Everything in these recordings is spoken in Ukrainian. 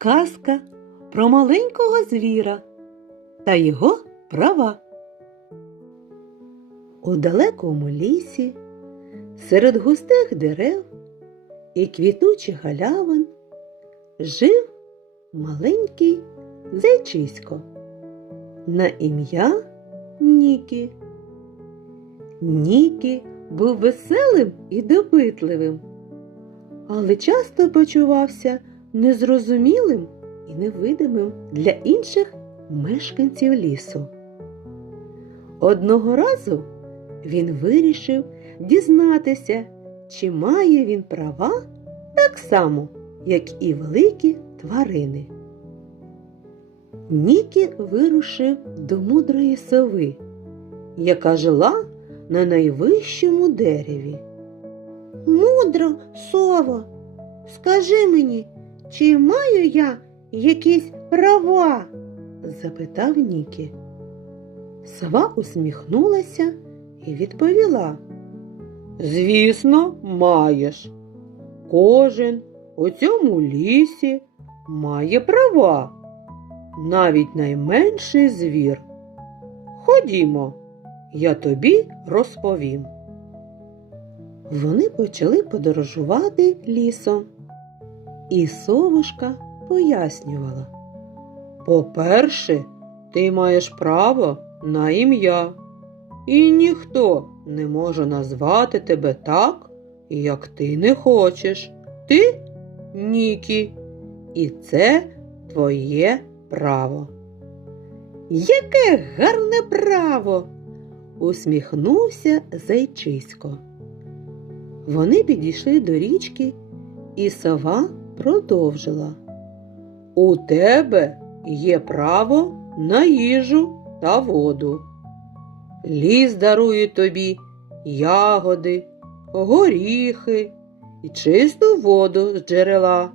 Казка про маленького звіра та його права. У далекому лісі, серед густих дерев і квітучих галявин жив маленький зайчисько на ім'я Нікі. Нікі був веселим і допитливим, але часто почувався незрозумілим і невидимим для інших мешканців лісу. Одного разу він вирішив дізнатися, чи має він права так само, як і великі тварини. Нікі вирушив до мудрої сови, яка жила на найвищому дереві. Мудро, сово, скажи мені, чи маю я якісь права? запитав Нікі. Сова усміхнулася і відповіла. Звісно, маєш. Кожен у цьому лісі має права, навіть найменший звір. Ходімо, я тобі розповім. Вони почали подорожувати лісом, і совушка пояснювала. По-перше, ти маєш право на ім'я, і ніхто не може назвати тебе так, як ти не хочеш. Ти Нікі, і це твоє право. Яке гарне право! усміхнувся зайчисько. Вони підійшли до річки, і сова продовжила. У тебе є право на їжу та воду. Ліс дарує тобі ягоди, горіхи і чисту воду з джерела.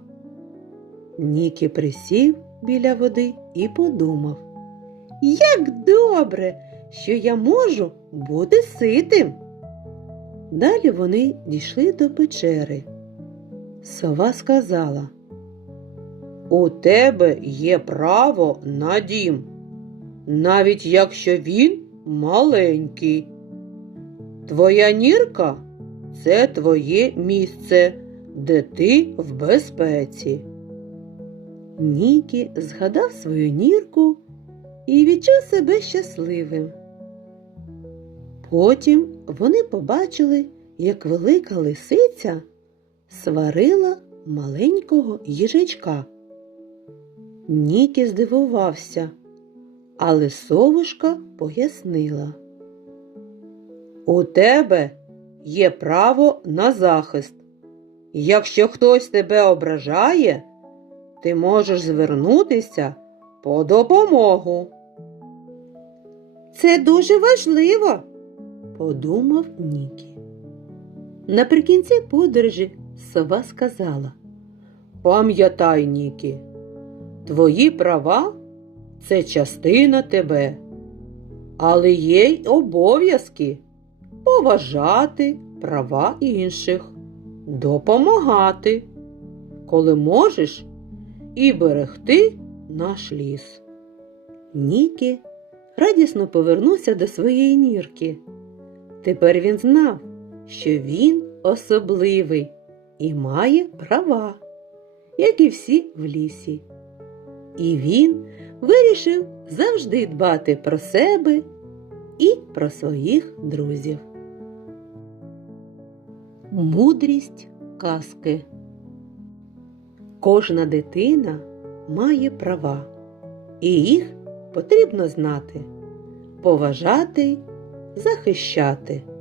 Нікі присів біля води і подумав, як добре, що я можу бути ситим. Далі вони дійшли до печери. Сова сказала, у тебе є право на дім, навіть якщо він маленький. Твоя нірка це твоє місце, де ти в безпеці. Нікі згадав свою нірку і відчув себе щасливим. Потім вони побачили, як велика лисиця сварила маленького їжачка. Нікі здивувався, але совушка пояснила. У тебе є право на захист. Якщо хтось тебе ображає, ти можеш звернутися по допомогу. Це дуже важливо. подумав Нікі. Наприкінці подорожі сова сказала Пам'ятай, Нікі, твої права це частина тебе, але є й обов'язки поважати права інших, допомагати, коли можеш, і берегти наш ліс. Нікі радісно повернувся до своєї нірки. Тепер він знав, що він особливий і має права, як і всі в лісі. І він вирішив завжди дбати про себе і про своїх друзів. Мудрість казки Кожна дитина має права, і їх потрібно знати, поважати захищати.